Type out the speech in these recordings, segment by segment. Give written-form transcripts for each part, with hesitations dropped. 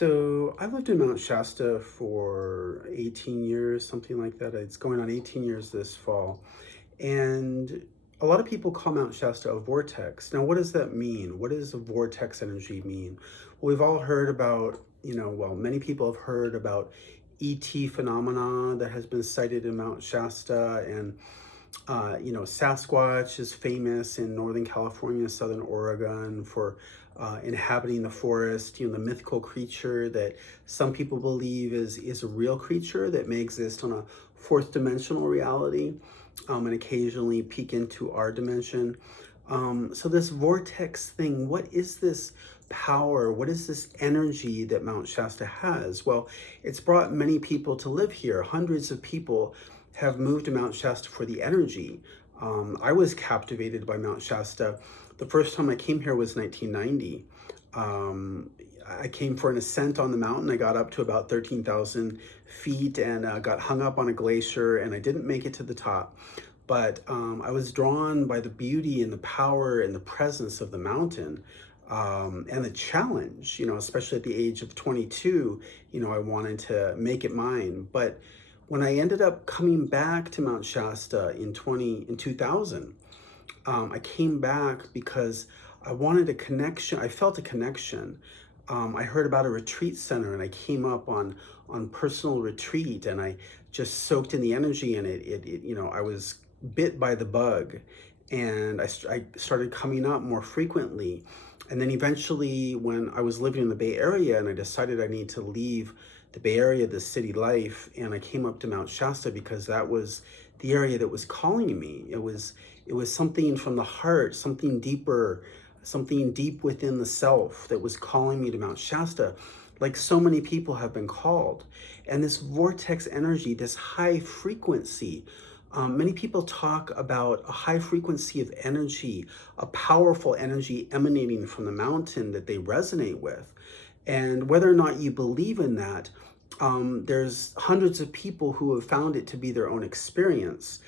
So I lived in Mount Shasta for 18 years, something like that. It's going on 18 years this fall. And a lot of people call Mount Shasta a vortex. Now, what does that mean? What does a vortex energy mean? Well, we've all heard about, many people have heard about ET phenomena that has been cited in Mount Shasta. And Sasquatch is famous in Northern California, Southern Oregon for inhabiting the forest. The mythical creature that some people believe is a real creature that may exist on a fourth dimensional reality, and occasionally peek into our dimension. So this vortex thing, what is this power? What is this energy that Mount Shasta has? Well, it's brought many people to live here. Hundreds of people have moved to Mount Shasta for the energy. I was captivated by Mount Shasta. The first time I came here was 1990. I came for an ascent on the mountain. I got up to about 13,000 feet and got hung up on a glacier, and I didn't make it to the top. But I was drawn by the beauty and the power and the presence of the mountain, and the challenge, especially at the age of 22, I wanted to make it mine. But when I ended up coming back to Mount Shasta in 2000, I came back because I wanted a connection. I felt a connection. I heard about a retreat center, and I came up on personal retreat, and I just soaked in the energy, and I was bit by the bug, and I started coming up more frequently. And then eventually, when I was living in the Bay Area and I decided I need to leave the Bay Area, the city life, and I came up to Mount Shasta because that was the area that was calling me. It was something from the heart, something deeper, something deep within the self that was calling me to Mount Shasta, like so many people have been called. And this vortex energy, this high frequency, many people talk about a high frequency of energy, a powerful energy emanating from the mountain that they resonate with. And whether or not you believe in that, there's hundreds of people who have found it to be their own experience.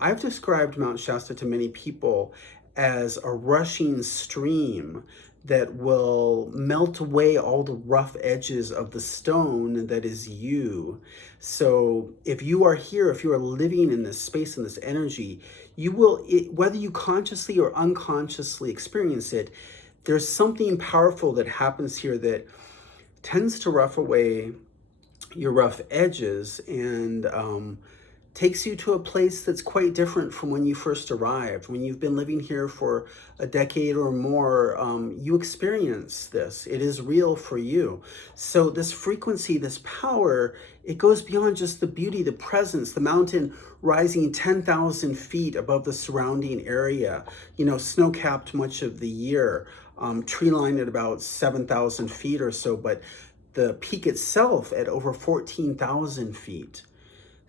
I've described Mount Shasta to many people as a rushing stream that will melt away all the rough edges of the stone that is you. So if you are here, if you are living in this space and this energy, you will, whether you consciously or unconsciously experience it, there's something powerful that happens here that tends to rough away your rough edges and takes you to a place that's quite different from when you first arrived. When you've been living here for a decade or more, you experience this. It is real for you. So this frequency, this power, it goes beyond just the beauty, the presence, the mountain rising 10,000 feet above the surrounding area, snow-capped much of the year, tree line at about 7,000 feet or so, but the peak itself at over 14,000 feet.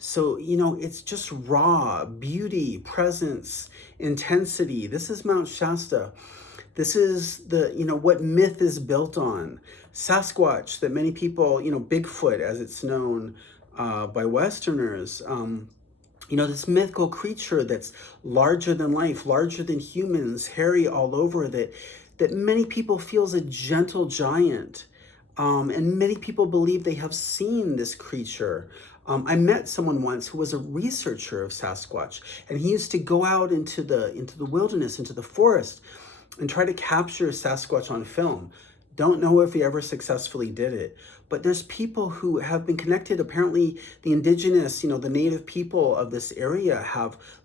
So, it's just raw beauty, presence, intensity. This is Mount Shasta. This is what myth is built on. Sasquatch, that many people, Bigfoot as it's known by Westerners, this mythical creature that's larger than life, larger than humans, hairy all over, that many people feel is a gentle giant. And many people believe they have seen this creature. I met someone once who was a researcher of Sasquatch, and he used to go out into the wilderness, into the forest, and try to capture Sasquatch on film. Don't know if he ever successfully did it, but there's people who have been connected. Apparently, the indigenous, the native people of this area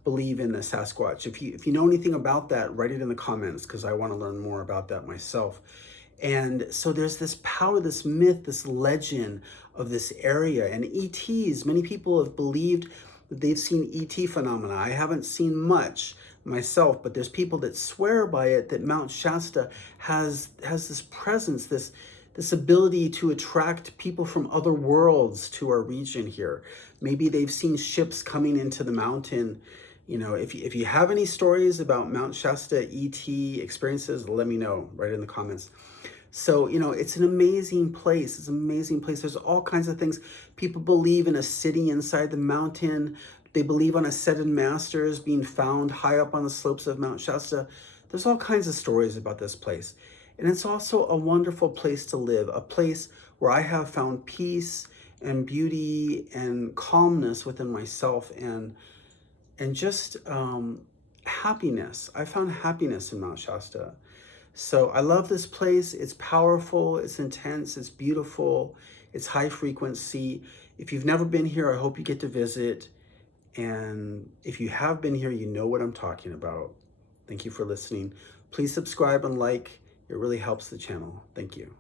believe in the Sasquatch. If you know anything about that, write it in the comments because I want to learn more about that myself. And so there's this power, this myth, this legend of this area. And ETs, many people have believed that they've seen ET phenomena. I haven't seen much myself, but there's people that swear by it, that Mount Shasta has this presence, this ability to attract people from other worlds to our region here. Maybe they've seen ships coming into the mountain. If you have any stories about Mount Shasta ET experiences, let me know right in the comments. So, it's an amazing place. It's an amazing place. There's all kinds of things. People believe in a city inside the mountain. They believe on ascended masters being found high up on the slopes of Mount Shasta. There's all kinds of stories about this place. And it's also a wonderful place to live, a place where I have found peace and beauty and calmness within myself, and just happiness. I found happiness in Mount Shasta. So I love this place. It's powerful, it's intense, it's beautiful, it's high frequency. If you've never been here, I hope you get to visit. And if you have been here, you know what I'm talking about. Thank you for listening. Please subscribe and like. It really helps the channel. Thank you.